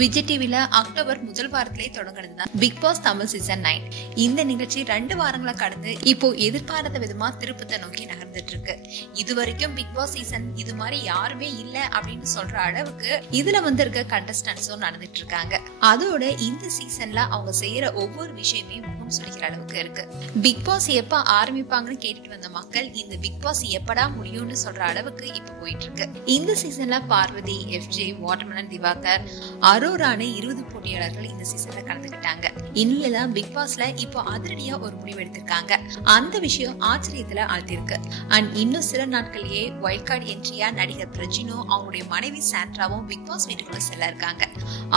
விஜய் டிவில அக்டோபர் முதல் வாரத்திலே தொடங்கினதுதான் பிக் பாஸ் தமிழ் சீசன் 9. இந்த நிகழ்ச்சி 2 வாரங்களா கடந்து இப்போ எதிர்பாராத விதமா திருப்பத்தை நோக்கி நகர்ந்துட்டு இருக்கு. இதுவரைக்கும் பிக் பாஸ் சீசன் இது மாதிரி யாருமே இல்ல அப்படின்னு சொல்ற அளவுக்கு இதுல வந்திருக்க கண்டஸ்டன்ஸும் நடந்துட்டு இருக்காங்க. அதோட இந்த சீசன்ல அவங்க செய்யற ஒவ்வொரு விஷயமே முகம் சுளிக்கிற அளவுக்கு இருக்கு. பிக் பாஸ் எப்ப ஆரம்பிப்பாங்கன்னு கேட்டுட்டு வந்த மக்கள் இந்த பிக் பாஸ் எப்படா முடியும்னு சொல்ற அளவுக்கு இப்ப போயிட்டு இருக்கு. இந்த சீசன்ல பார்வதி, எஃப்ஜே, வாட்டர்மெலன் திவாகர், அரோரான 20 போட்டியாளர்கள் இந்த சீசன்ல கலந்துக்கிட்டாங்க. இந்நிலைதான் பிக் பாஸ்ல இப்போ அதிரடியா ஒரு முடிவு எடுத்திருக்காங்க. அந்த விஷயம் ஆச்சரியத்துல ஆழ்த்திருக்கு. அண்ட் இன்னும் சில நாட்கள்லயே வைல்ட் கார்டு என்ட்ரியா நடிகர் பிரஜினும் அவங்களுடைய மனைவி சாண்ட்ராவும் பிக் பாஸ் வீட்டுக்குள்ள செல்ல இருக்காங்க.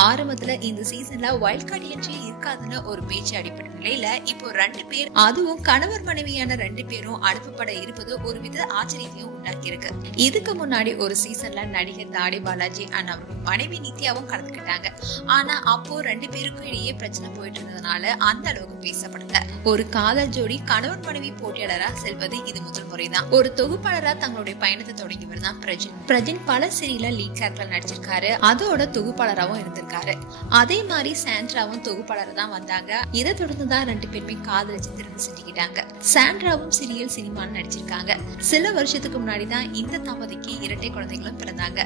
ஆரம்பத்துல இந்த சீசன்ல வைல்ட் கார்டு என்ட்ரி இருக்காதுன்னு ஒரு பேச்சு அடிப்படை நிலையில இப்போ 2 பேர், அதுவும் கணவர் மனைவியான 2 பேரும் அனுப்பப்பட இருப்பது ஒரு வித ஆச்சரியத்தையும் உண்டாக்கி இருக்கு. இதுக்கு முன்னாடி ஒரு சீசன்ல நடிகர் தாடி பாலாஜி அண்ட் அவருடைய மனைவி நித்யாவும் கலந்துக்கிட்டாங்க. ஆனா அப்போ 2 பேருக்கும் இடையே பிரச்சனை போயிட்டு இருந்ததுனால அந்த அளவுக்கு பேசப்படல. ஒரு காதல் ஜோடி கணவன் மனைவி போட்டியாளரா செல்வது இது முதல் முறைதான். ஒரு தொகுப்பாளரா தங்களுடைய பயணத்தை தொடங்கியவர் தான் பிரஜின். பிரஜின் பல சீரியல்ல லீட் கேரக்டர்ல நடிச்சிருக்காரு. அதோட தொகுப்பாளராகவும் இருந்திருக்காரு. அதே மாதிரி சாண்ட்ராவும் தொகுப்பாளரா தான் வந்தாங்க. இதை தொடர்ந்துதான் 2 பேருமே காதலிச்சு திரும்பி செஞ்சுக்கிட்டாங்க. சாண்ட்ராவும் சீரியல் சினிமான்னு நடிச்சிருக்காங்க. சில வருஷத்துக்கு முன்னாடிதான் இந்த தம்பதிக்கு 2 குழந்தைகளும் பிறந்தாங்க.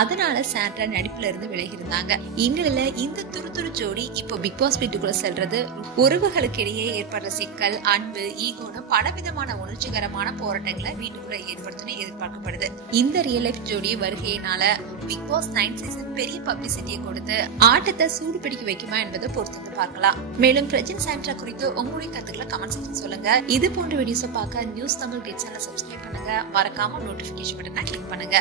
அதனால சாண்ட்ரா நடிப்புல இருந்து விலகி இருந்தாங்க. இந்நிலையில இந்த துரு ஜோடி இப்போ பிக் பாஸ் வீட்டுக்குள்ள செல்றது உறவுகளுக்கு இடையே ஏற்படுற சிக்கல், அன்பு, ஈகோன்னு பலவிதமான உணர்ச்சிகரமான போராட்டங்களை வீட்டுக்குள்ள ஏற்படுத்தணும் எதிர்பார்க்கப்படுது. இந்த ரியல் லைஃப் ஜோடி வருகையினால பிக் பாஸ் 9 சீசன் பெரிய பப்ளிசிட்டியை கொடுத்து ஆட்டத்தை சூடு பிடிக்க வைக்குமா என்பதை பொறுத்து பார்க்கலாம். மேலும் பிரஜின் சாண்ட்ரா குறித்து உங்களுடைய கருத்துக்களை கமெண்ட் செக்ஷன் சொல்லுங்க. இது போன்ற வீடியோஸை பார்க்க நியூஸ் தமிழ் கிட்ஸ் சேனலை சப்ஸ்கிரைப் பண்ணுங்க. மறக்காம நோட்டிபிகேஷன் பட்டனை கிளிக் பண்ணுங்க.